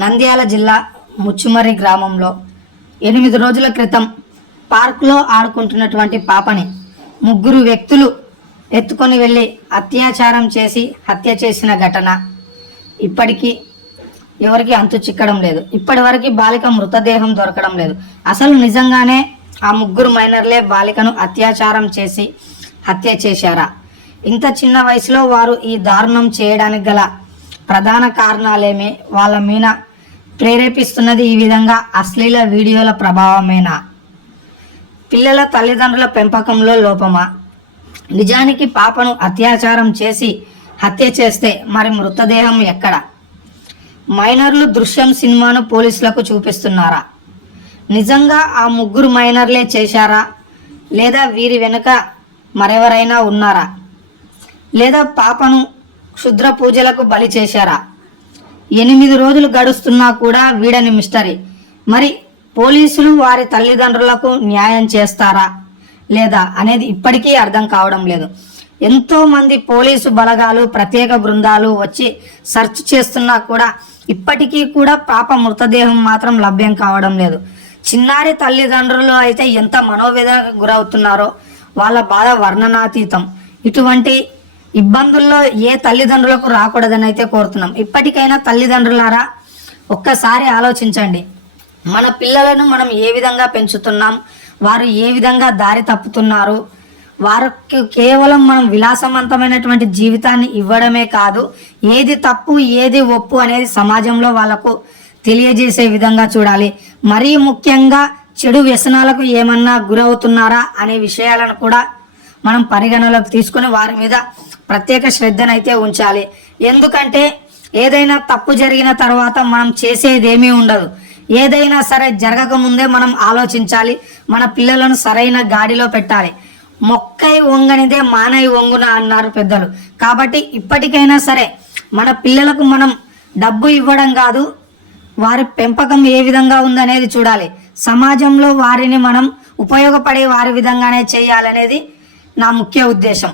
నంద్యాల జిల్లా ముచ్చుమర్రి గ్రామంలో 8 రోజుల క్రితం పార్కులో ఆడుకుంటున్నటువంటి పాపని ముగ్గురు వ్యక్తులు ఎత్తుకొని వెళ్ళి అత్యాచారం చేసి హత్య చేసిన ఘటన ఇప్పటికీ ఎవరికి అంతు చిక్కడం లేదు. ఇప్పటి వరకు బాలిక మృతదేహం దొరకడం లేదు. అసలు నిజంగానే ఆ ముగ్గురు మైనర్లే బాలికను అత్యాచారం చేసి హత్య చేశారా? ఇంత చిన్న వయసులో వారు ఈ దారుణం చేయడానికి గల ప్రధాన కారణాలేమి? వాళ్ళ మీద ప్రేరేపిస్తున్నది ఈ విధంగా అశ్లీల వీడియోల ప్రభావమేనా? పిల్లల తల్లిదండ్రుల పెంపకంలో లోపమా? నిజానికి పాపను అత్యాచారం చేసి హత్య చేస్తే మరి మృతదేహం ఎక్కడ? మైనర్లు దృశ్యం సినిమాను పోలీసులకు చూపిస్తున్నారా? నిజంగా ఆ ముగ్గురు మైనర్లే చేశారా? లేదా వీరి వెనుక మరెవరైనా ఉన్నారా? లేదా పాపను క్షుద్ర పూజలకు బలి చేశారా? 8 రోజులు గడుస్తున్నా కూడా వీడని మిస్టరీ. మరి పోలీసులు వారి తల్లిదండ్రులకు న్యాయం చేస్తారా లేదా అనేది ఇప్పటికీ అర్థం కావడం లేదు. ఎంతో మంది పోలీసు బలగాలు, ప్రత్యేక బృందాలు వచ్చి సెర్చ్ చేస్తున్నా కూడా ఇప్పటికీ కూడా పాప మృతదేహం మాత్రం లభ్యం కావడం లేదు. చిన్నారి తల్లిదండ్రులు అయితే ఎంత మనోవేదనకు గురవుతున్నారో వాళ్ళ బాధ వర్ణనాతీతం. ఇటువంటి ఇబ్బందుల్లో ఏ తల్లిదండ్రులకు రాకూడదని అయితే కోరుతున్నాం. ఇప్పటికైనా తల్లిదండ్రులారా ఒక్కసారి ఆలోచించండి. మన పిల్లలను మనం ఏ విధంగా పెంచుతున్నాం, వారు ఏ విధంగా దారి తప్పుతున్నారు. వారికి కేవలం మనం విలాసవంతమైనటువంటి జీవితాన్ని ఇవ్వడమే కాదు, ఏది తప్పు ఏది ఒప్పు అనేది సమాజంలో వాళ్ళకు తెలియజేసే విధంగా చూడాలి. మరీ ముఖ్యంగా చెడు వ్యసనాలకు ఏమన్నా గురవుతున్నారా అనే విషయాలను కూడా మనం పరిగణలోకి తీసుకుని వారి మీద ప్రత్యేక శ్రద్ధనైతే ఉంచాలి. ఎందుకంటే ఏదైనా తప్పు జరిగిన తర్వాత మనం చేసేదేమీ ఉండదు. ఏదైనా సరే జరగకముందే మనం ఆలోచించాలి. మన పిల్లలను సరైన గాడిలో పెట్టాలి. మొక్కై వంగనిదే మానై వంగున అన్నారు పెద్దలు. కాబట్టి ఇప్పటికైనా సరే మన పిల్లలకు మనం డబ్బు ఇవ్వడం కాదు, వారి పెంపకం ఏ విధంగా ఉందనేది చూడాలి. సమాజంలో వారిని మనం ఉపయోగపడే వారి విధంగానే చేయాలనేది నా ముఖ్య ఉద్దేశం.